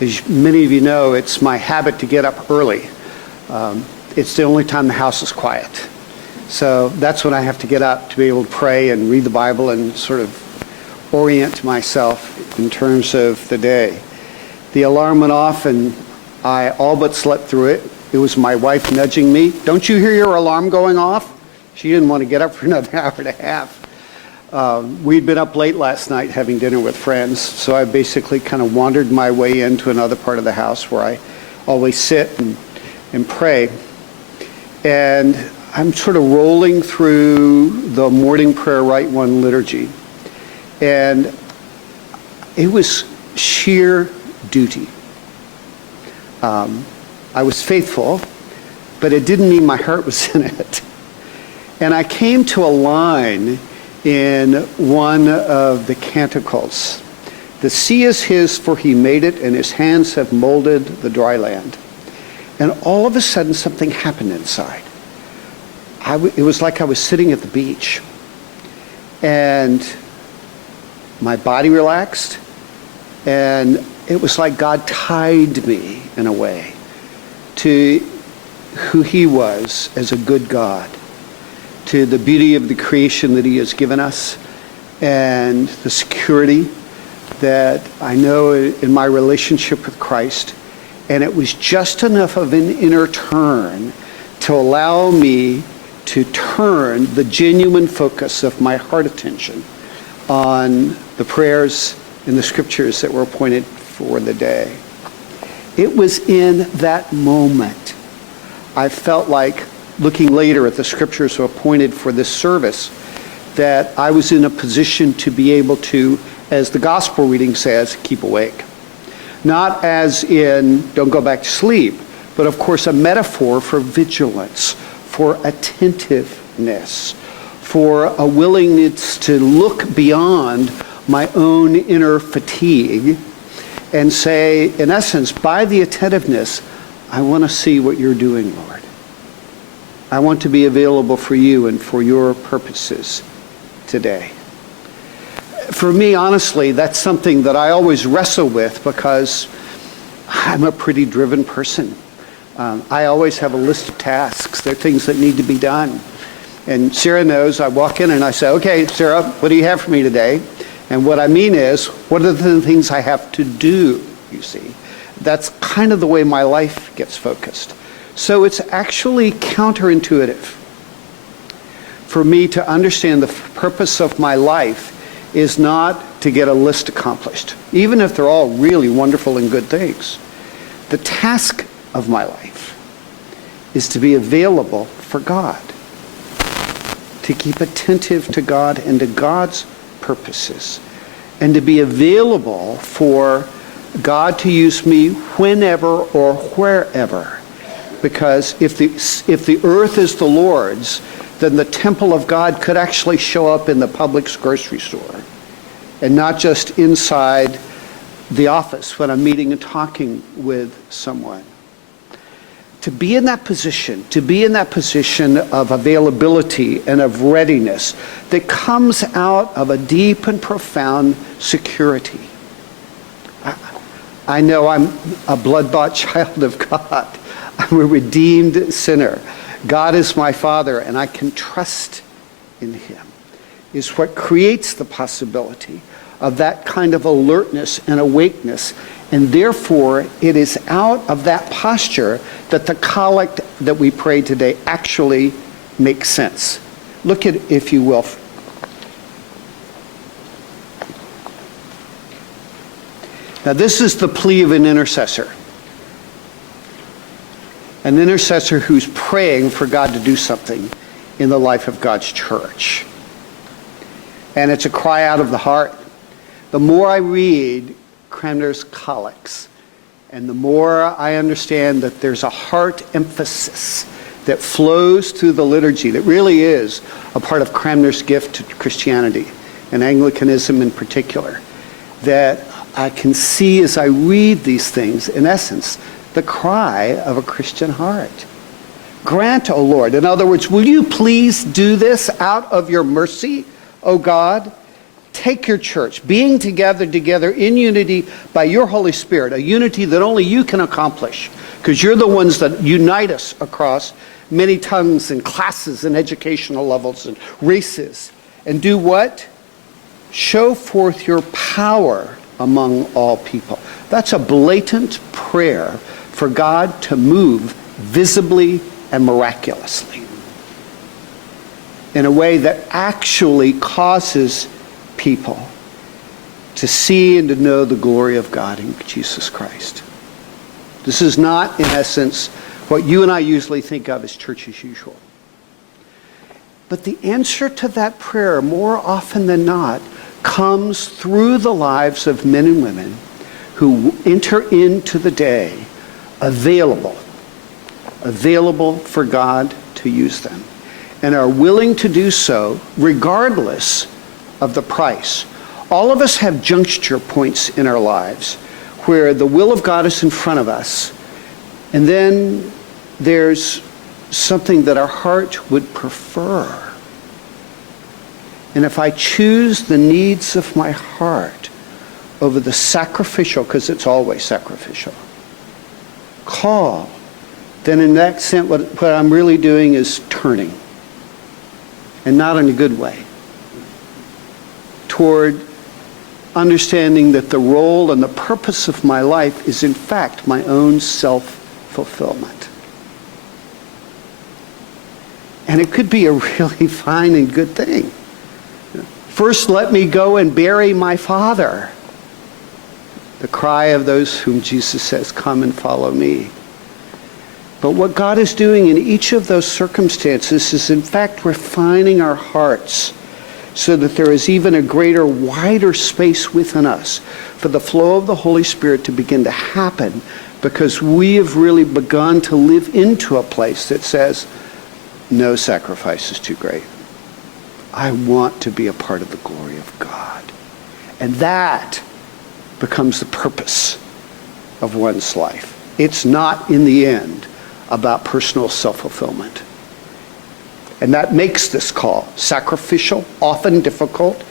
As many of you know, it's my habit to get up early. It's the only time the house is quiet. So that's when I have to get up to be able to pray and read the Bible and sort of orient myself in terms of the day. The alarm went off and I all but slept through it. It was my wife nudging me. Don't you hear your alarm going off? She didn't want to get up for another hour and a half. We'd been up late last night having dinner with friends, so I basically kind of wandered my way into another part of the house where I always sit and pray. And I'm sort of rolling through the morning prayer Rite One liturgy. And it was sheer duty. I was faithful, but it didn't mean my heart was in it. And I came to a line in one of the canticles. The sea is his, for he made it, and his hands have molded the dry land. And all of a sudden, something happened inside. It was like I was sitting at the beach. And my body relaxed, and it was like God tied me, in a way, to who he was as a good God, to the beauty of the creation that he has given us, and the security that I know in my relationship with Christ. And it was just enough of an inner turn to allow me to turn the genuine focus of my heart attention on the prayers and the scriptures that were appointed for the day. It was in that moment I felt like, looking later at the scriptures appointed for this service, that I was in a position to be able to, as the gospel reading says, keep awake. Not as in, don't go back to sleep, but of course a metaphor for vigilance, for attentiveness, for a willingness to look beyond my own inner fatigue and say, in essence, by the attentiveness, I want to see what you're doing, Lord. I want to be available for you and for your purposes today. For me, honestly, that's something that I always wrestle with because I'm a pretty driven person. I always have a list of tasks. There are things that need to be done. And Sarah knows I walk in and I say, okay, Sarah, what do you have for me today? And what I mean is, what are the things I have to do, you see? That's kind of the way my life gets focused. So it's actually counterintuitive for me to understand the purpose of my life is not to get a list accomplished, even if they're all really wonderful and good things. The task of my life is to be available for God, to keep attentive to God and to God's purposes, and to be available for God to use me whenever or wherever. Because if the earth is the Lord's, then the temple of God could actually show up in the Publix grocery store and not just inside the office when I'm meeting and talking with someone. To be in that position of availability and of readiness that comes out of a deep and profound security. I know I'm a blood-bought child of God. I'm a redeemed sinner. God is my Father, and I can trust in him, is what creates the possibility of that kind of alertness and awakeness. And therefore, it is out of that posture that the collect that we prayed today actually makes sense. Look at, if you will. Now, this is the plea of an intercessor. An intercessor who's praying for God to do something in the life of God's church. And it's a cry out of the heart. The more I read Cranmer's collects, and the more I understand that there's a heart emphasis that flows through the liturgy that really is a part of Cranmer's gift to Christianity, and Anglicanism in particular, that I can see as I read these things, in essence, the cry of a Christian heart. Grant, O Lord. In other words, will you please do this out of your mercy, O God? take your church, being together in unity by your Holy Spirit, a unity that only you can accomplish, because you're the ones that unite us across many tongues and classes and educational levels and races. And do what? Show forth your power among all people. That's a blatant prayer for God to move visibly and miraculously in a way that actually causes people to see and to know the glory of God in Jesus Christ. This is not, in essence, what you and I usually think of as church as usual. But the answer to that prayer, more often than not, comes through the lives of men and women who enter into the day available for God to use them, and are willing to do so regardless of the price. All of us have juncture points in our lives where the will of God is in front of us, and then there's something that our heart would prefer. And if I choose the needs of my heart over the sacrificial, because it's always sacrificial, call, then in that sense what I'm really doing is turning, and not in a good way, toward understanding that the role and the purpose of my life is in fact my own self-fulfillment. And it could be a really fine and good thing. First, let me go and bury my father. The cry of those whom Jesus says, come and follow me. But what God is doing in each of those circumstances is in fact refining our hearts so that there is even a greater, wider space within us for the flow of the Holy Spirit to begin to happen, because we have really begun to live into a place that says, no sacrifice is too great. I want to be a part of the glory of God. And that becomes the purpose of one's life. It's not, in the end, about personal self-fulfillment. And that makes this call sacrificial, often difficult,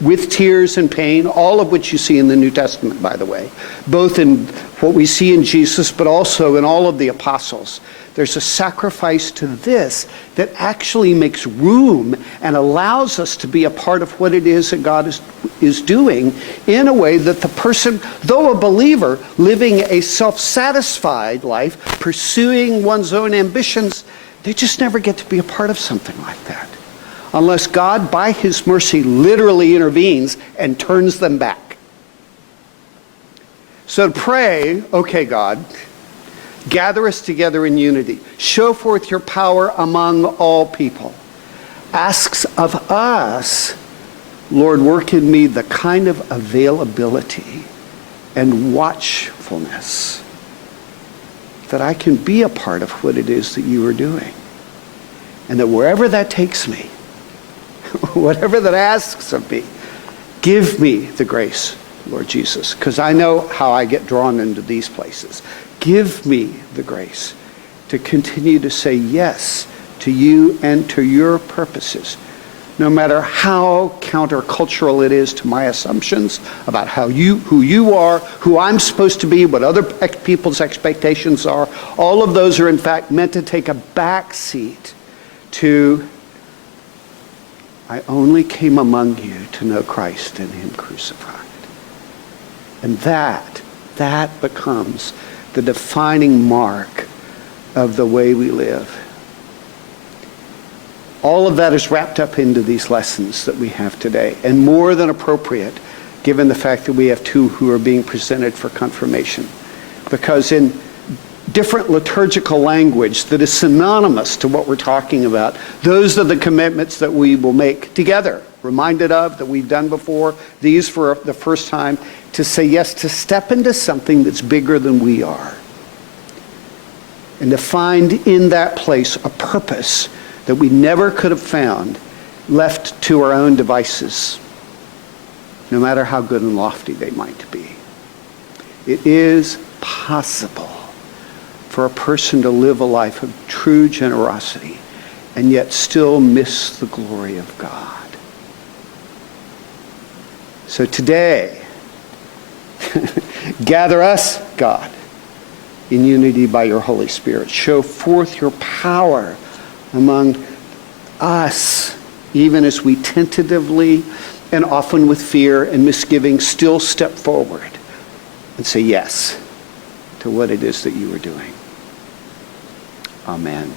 with tears and pain, all of which you see in the New Testament, by the way, both in what we see in Jesus, but also in all of the apostles. There's a sacrifice to this that actually makes room and allows us to be a part of what it is that God is doing, in a way that the person, though a believer, living a self-satisfied life, pursuing one's own ambitions, they just never get to be a part of something like that, unless God, by his mercy, literally intervenes and turns them back. So to pray, okay, God, gather us together in unity. Show forth your power among all people. Asks of us, Lord, work in me the kind of availability and watchfulness that I can be a part of what it is that you are doing. And that wherever that takes me, whatever that asks of me, give me the grace, Lord Jesus, because I know how I get drawn into these places. Give me the grace to continue to say yes to you and to your purposes, no matter how countercultural it is to my assumptions about who you are, who I'm supposed to be, what other people's expectations are. All of those are in fact meant to take a back seat to, I only came among you to know Christ and him crucified. And that becomes the defining mark of the way we live. All of that is wrapped up into these lessons that we have today, and more than appropriate given the fact that we have two who are being presented for confirmation. Because in different liturgical language that is synonymous to what we're talking about, those are the commitments that we will make together, reminded of, that we've done before, these for the first time, to say yes, to step into something that's bigger than we are. And to find in that place a purpose that we never could have found left to our own devices, no matter how good and lofty they might be. It is possible for a person to live a life of true generosity and yet still miss the glory of God. So today, gather us, God, in unity by your Holy Spirit. Show forth your power among us, even as we tentatively and often with fear and misgiving still step forward and say yes to what it is that you are doing. Amen.